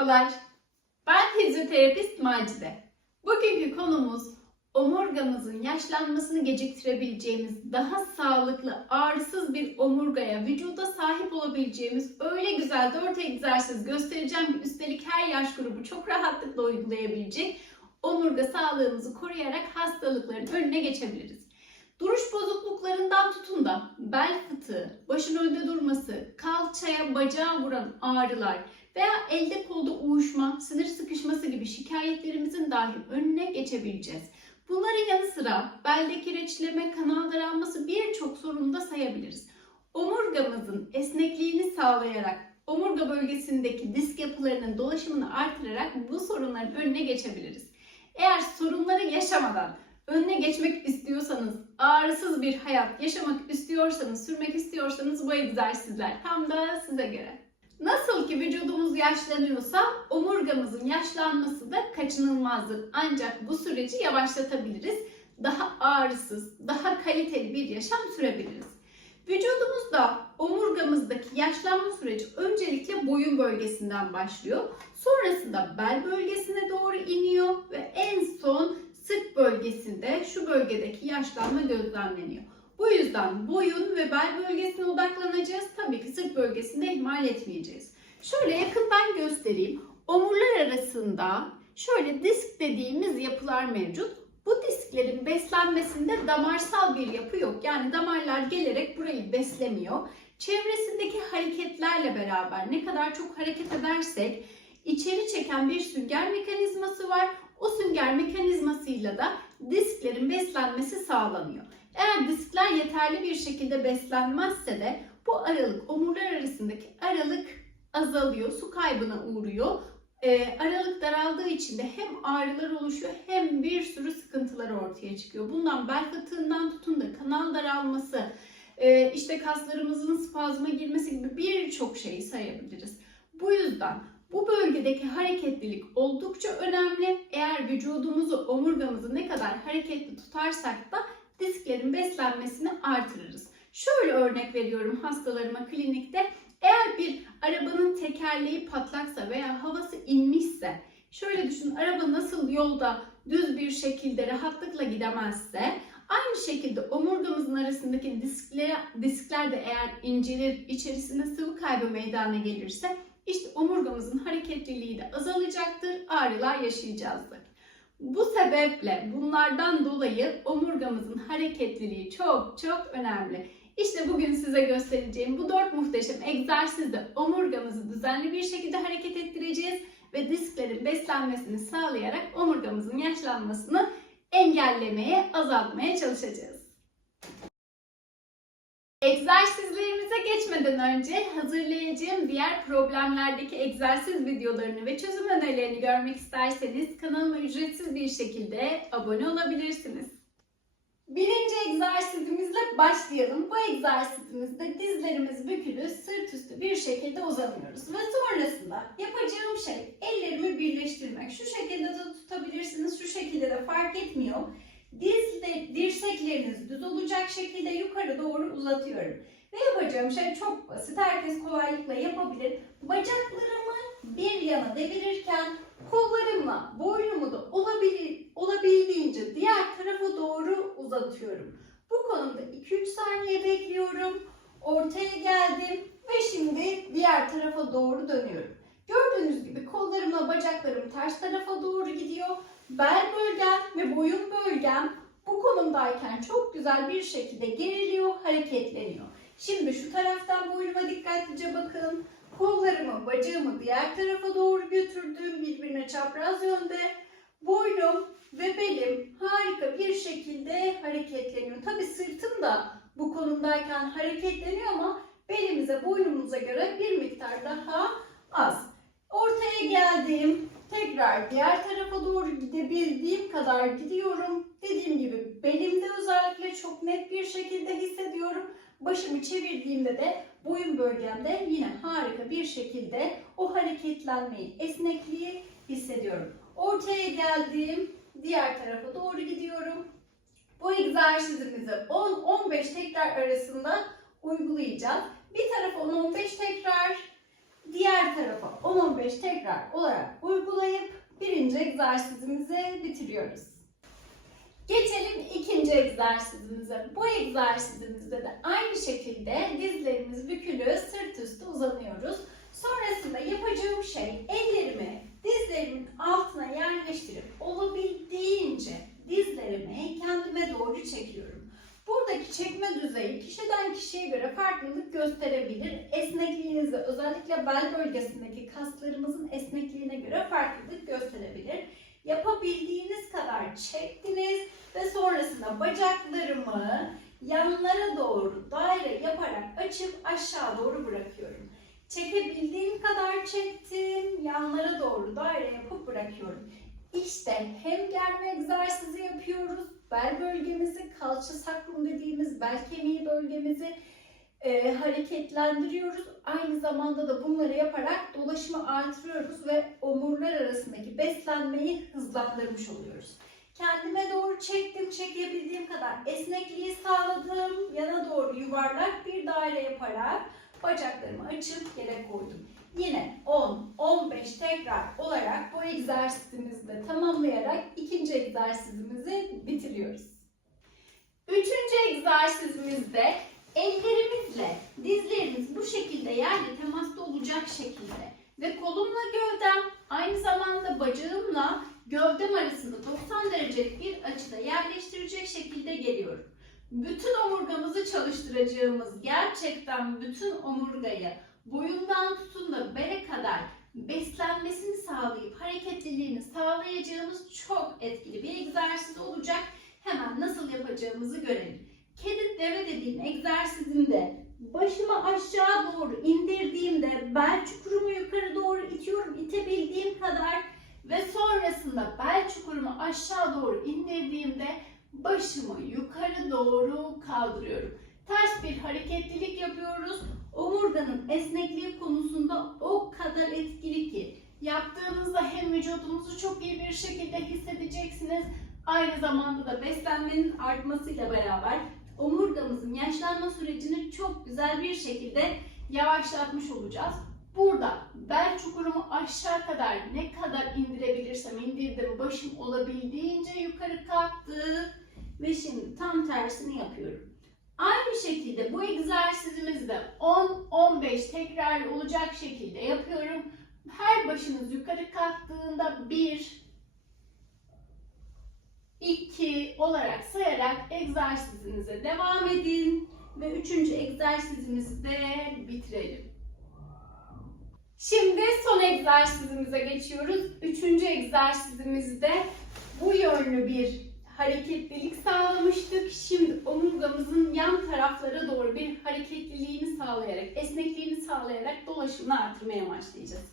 Merhabalar, ben fizyoterapist Macide. Bugünkü konumuz omurgamızın yaşlanmasını geciktirebileceğimiz, daha sağlıklı, ağrısız bir omurgaya, vücuda sahip olabileceğimiz öyle güzel 4 egzersiz göstereceğim üstelik her yaş grubu çok rahatlıkla uygulayabilecek omurga sağlığımızı koruyarak hastalıkların önüne geçebiliriz. Duruş bozukluklarından tutun da bel fıtığı, başın önde durması, kalçaya, bacağa vuran ağrılar, veya elde kolda uyuşma, sinir sıkışması gibi şikayetlerimizin dahi önüne geçebileceğiz. Bunların yanı sıra beldeki reçleme, kanal daralması birçok sorunu da sayabiliriz. Omurgamızın esnekliğini sağlayarak omurga bölgesindeki disk yapılarının dolaşımını artırarak bu sorunların önüne geçebiliriz. Eğer sorunları yaşamadan önüne geçmek istiyorsanız, ağrısız bir hayat yaşamak istiyorsanız, sürmek istiyorsanız bu egzersizler tam da size göre. Nasıl ki vücudumuz yaşlanıyorsa omurgamızın yaşlanması da kaçınılmazdır. Ancak bu süreci yavaşlatabiliriz. Daha ağrısız, daha kaliteli bir yaşam sürebiliriz. Vücudumuzda omurgamızdaki yaşlanma süreci öncelikle boyun bölgesinden başlıyor. Sonrasında bel bölgesine doğru iniyor ve en son bölgesinde şu bölgedeki yaşlanma gözlemleniyor. Bu yüzden boyun ve bel bölgesine odaklanacağız. Tabii ki sırt bölgesinde ihmal etmeyeceğiz. Şöyle yakından göstereyim. Omurlar arasında şöyle disk dediğimiz yapılar mevcut. Bu disklerin beslenmesinde damarsal bir yapı yok. Yani damarlar gelerek burayı beslemiyor. Çevresindeki hareketlerle beraber ne kadar çok hareket edersek içeri çeken bir sünger mekanizması var. O sünger mekanizmasıyla da disklerin beslenmesi sağlanıyor. Eğer diskler yeterli bir şekilde beslenmezse de bu aralık, omurlar arasındaki aralık azalıyor, su kaybına uğruyor. E, aralık daraldığı için de hem ağrılar oluşuyor hem bir sürü sıkıntılar ortaya çıkıyor. Bundan bel fıtığından tutun da kanal daralması, e, işte kaslarımızın spazma girmesi gibi birçok şeyi sayabiliriz. Bu yüzden bu bölgedeki hareketlilik oldukça önemli. Eğer vücudumuzu, omurgamızı ne kadar hareketli tutarsak da disklerin beslenmesini artırırız. Şöyle örnek veriyorum hastalarıma klinikte. Eğer bir arabanın tekerleği patlaksa veya havası inmişse, şöyle düşünün araba nasıl yolda düz bir şekilde rahatlıkla gidemezse, aynı şekilde omurgamızın arasındaki diskler, diskler de eğer incelir, içerisinde sıvı kaybı meydana gelirse, işte omurgamızın hareketliliği de azalacaktır, ağrılar yaşayacağızdır. Bu sebeple bunlardan dolayı omurgamızın hareketliliği çok çok önemli. İşte bugün size göstereceğim bu dört muhteşem egzersizde omurgamızı düzenli bir şekilde hareket ettireceğiz ve disklerin beslenmesini sağlayarak omurgamızın yaşlanmasını engellemeye, azaltmaya çalışacağız. Egzersizlerimize geçmeden önce hazırlayacağım diğer problemlerdeki egzersiz videolarını ve çözüm önerilerini görmek isterseniz kanalıma ücretsiz bir şekilde abone olabilirsiniz. Birinci egzersizimizle başlayalım. Bu egzersizimizde dizlerimiz bükülü, sırt üstü bir şekilde uzanıyoruz. Ve sonrasında yapacağım şey ellerimi birleştirmek. Şu şekilde de tutabilirsiniz, şu şekilde de fark etmiyor. Dizle, dirsekleriniz düz olacak şekilde yukarı doğru uzatıyorum. Ve yapacağım şey çok basit. Herkes kolaylıkla yapabilir. Bacaklarımı bir yana devirirken kollarımla boynumu da olabil, olabildiğince diğer tarafa doğru uzatıyorum. Bu konumda 2-3 saniye bekliyorum. Ortaya geldim ve şimdi diğer tarafa doğru dönüyorum. Gördüğünüz gibi kollarımla bacaklarım ters tarafa doğru gidiyor. Bel bölgem ve boyun bölgem bu konumdayken çok güzel bir şekilde geriliyor, hareketleniyor. Şimdi şu taraftan boynuma dikkatlice bakın. Kollarımı, bacağımı diğer tarafa doğru götürdüğüm birbirine çapraz yönde. Boynum ve belim harika bir şekilde hareketleniyor. Tabi sırtım da bu konumdayken hareketleniyor ama belimize, boynumuza göre bir miktar daha az. Ortaya geldim. Tekrar diğer tarafa doğru gidebildiğim kadar gidiyorum. Dediğim gibi belimde özellikle çok net bir şekilde hissediyorum. Başımı çevirdiğimde de boyun bölgemde yine harika bir şekilde o hareketlenmeyi, esnekliği hissediyorum. Ortaya geldim. Diğer tarafa doğru gidiyorum. Bu egzersizimizi 10-15 tekrar arasında uygulayacağız. Bir tarafa 10-15 tekrar, diğer tarafa 10-15 tekrar olarak uygulayıp birinci egzersizimizi bitiriyoruz. Geçelim ikinci egzersizimize. Bu egzersizimizde de aynı şekilde dizlerimiz bükülü, sırt üstü uzanıyoruz. Sonrasında yapacağım şey ellerimi dizlerimin altına yerleştirip olabildiğince dizlerimi kendime doğru çekiyorum. Buradaki çekme düzeyi kişiden kişiye göre farklılık gösterebilir. Esnekliğinizde özellikle bel bölgesindeki kaslarımızın esnekliğine göre farklılık gösterebilir. Yapabildiğiniz kadar çektiniz ve sonrasında bacaklarımı yanlara doğru daire yaparak açıp aşağı doğru bırakıyorum. Çekebildiğim kadar çektim, yanlara doğru daire yapıp bırakıyorum. İşte hem germe egzersizi yapıyoruz, bel bölgemizi, kalça sakrum dediğimiz bel kemiği bölgemizi e, hareketlendiriyoruz. Aynı zamanda da bunları yaparak dolaşımı artırıyoruz ve omurlar arasındaki beslenmeyi hızlandırmış oluyoruz. Kendime doğru çektim, çekebildiğim kadar esnekliği sağladım. Yana doğru yuvarlak bir daire yaparak bacaklarımı açıp yere koydum. Yine 10-15 tekrar olarak bu egzersizimizi de tamamlayarak ikinci egzersizimizi bitiriyoruz. Üçüncü egzersizimizde ellerimizle dizlerimiz bu şekilde yerde temasta olacak şekilde ve kolumla gövdem aynı zamanda bacağımla gövdem arasında 90 derecelik bir açıda yerleştirecek şekilde geliyorum. Bütün omurgamızı çalıştıracağımız gerçekten bütün omurgayı boyundan tutun da bele kadar beslenmesini sağlayıp hareketliliğini sağlayacağımız çok etkili bir egzersiz olacak. Hemen nasıl yapacağımızı görelim. Kedi deve dediğim egzersizinde başımı aşağı doğru indirdiğimde bel çukurumu yukarı doğru itiyorum itebildiğim kadar ve sonrasında bel çukurumu aşağı doğru indirdiğimde başımı yukarı doğru kaldırıyorum. Ters bir hareketlilik yapıyoruz. Omurganın esnekliği konusunda o kadar etkili ki yaptığınızda hem vücudunuzu çok iyi bir şekilde hissedeceksiniz. Aynı zamanda da beslenmenin artmasıyla beraber omurgamızın yaşlanma sürecini çok güzel bir şekilde yavaşlatmış olacağız. Burada bel çukurumu aşağı kadar ne kadar indirebilirsem indirdim. Başım olabildiğince yukarı kalktı ve şimdi tam tersini yapıyorum. Aynı şekilde bu egzersizimizde 10-15 tekrar olacak şekilde yapıyorum. Her başınız yukarı kalktığında 1 2 olarak sayarak egzersizinize devam edin ve üçüncü egzersizimizi de bitirelim. Şimdi son egzersizimize geçiyoruz. Üçüncü egzersizimizde bu yönlü bir hareketlilik sağlamıştık. Şimdi omurgamızın yan taraflara doğru bir hareketliliğini sağlayarak, esnekliğini sağlayarak dolaşımını artırmaya başlayacağız.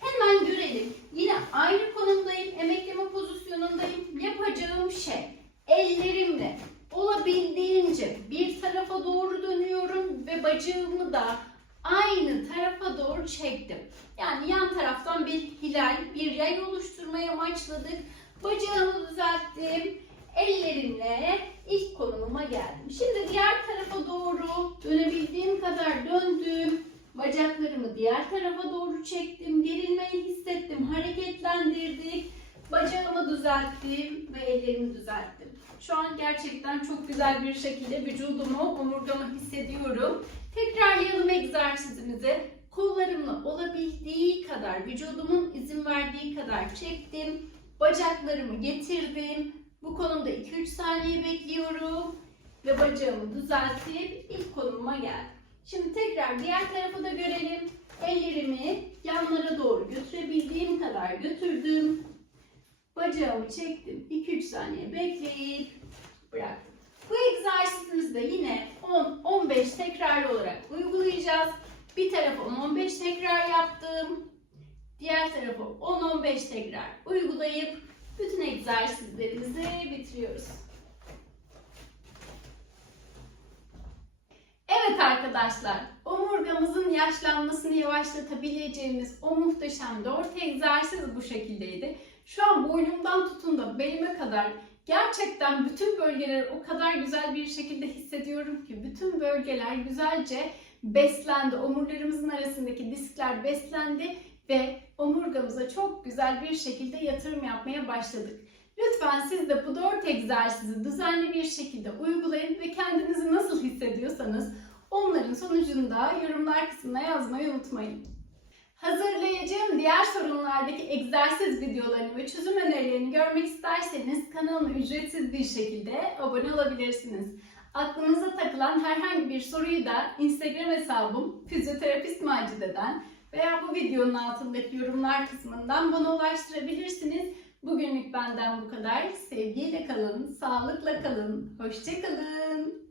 Hemen görelim. Yine aynı konumdayım, emekleme pozisyonundayım. Yapacağım şey ellerimle olabildiğince bir tarafa doğru dönüyorum ve bacağımı da aynı tarafa doğru çektim. Yani yan taraftan bir hilal, bir yay oluşturmaya amaçladık. Bacağımı düzelttim. Ellerimle ilk konumuma geldim. Şimdi diğer tarafa doğru dönebildiğim kadar döndüm. Bacaklarımı diğer tarafa doğru çektim. Gerilmeyi hissettim. Hareketlendirdik. Bacağımı düzelttim ve ellerimi düzelttim. Şu an gerçekten çok güzel bir şekilde vücudumu, omurgamı hissediyorum. Tekrarlayalım egzersizimizi. Kollarımla olabildiği kadar, vücudumun izin verdiği kadar çektim. Bacaklarımı getirdim. Bu konumda 2-3 saniye bekliyorum. Ve bacağımı düzeltip ilk konumuma geldim. Şimdi tekrar diğer tarafı da görelim. Ellerimi yanlara doğru götürebildiğim kadar götürdüm. Bacağımı çektim. 2-3 saniye bekleyip bıraktım. Bu egzersizimizde yine 10-15 tekrar olarak uygulayacağız. Bir tarafa 10-15 tekrar yaptım. Diğer tarafa 10-15 tekrar uygulayıp bütün egzersizlerimizi bitiriyoruz. Arkadaşlar, omurgamızın yaşlanmasını yavaşlatabileceğimiz o muhteşem 4 egzersiz bu şekildeydi. Şu an boynumdan tutun da belime kadar gerçekten bütün bölgeleri o kadar güzel bir şekilde hissediyorum ki bütün bölgeler güzelce beslendi. Omurlarımızın arasındaki diskler beslendi ve omurgamıza çok güzel bir şekilde yatırım yapmaya başladık. Lütfen siz de bu dört egzersizi düzenli bir şekilde uygulayın ve kendinizi nasıl hissediyorsanız onların sonucunu da yorumlar kısmına yazmayı unutmayın. Hazırlayacağım diğer sorunlardaki egzersiz videolarını ve çözüm önerilerini görmek isterseniz kanalıma ücretsiz bir şekilde abone olabilirsiniz. Aklınıza takılan herhangi bir soruyu da Instagram hesabım fizyoterapist Macide'den veya bu videonun altındaki yorumlar kısmından bana ulaştırabilirsiniz. Bugünlük benden bu kadar. Sevgiyle kalın, sağlıkla kalın, hoşçakalın.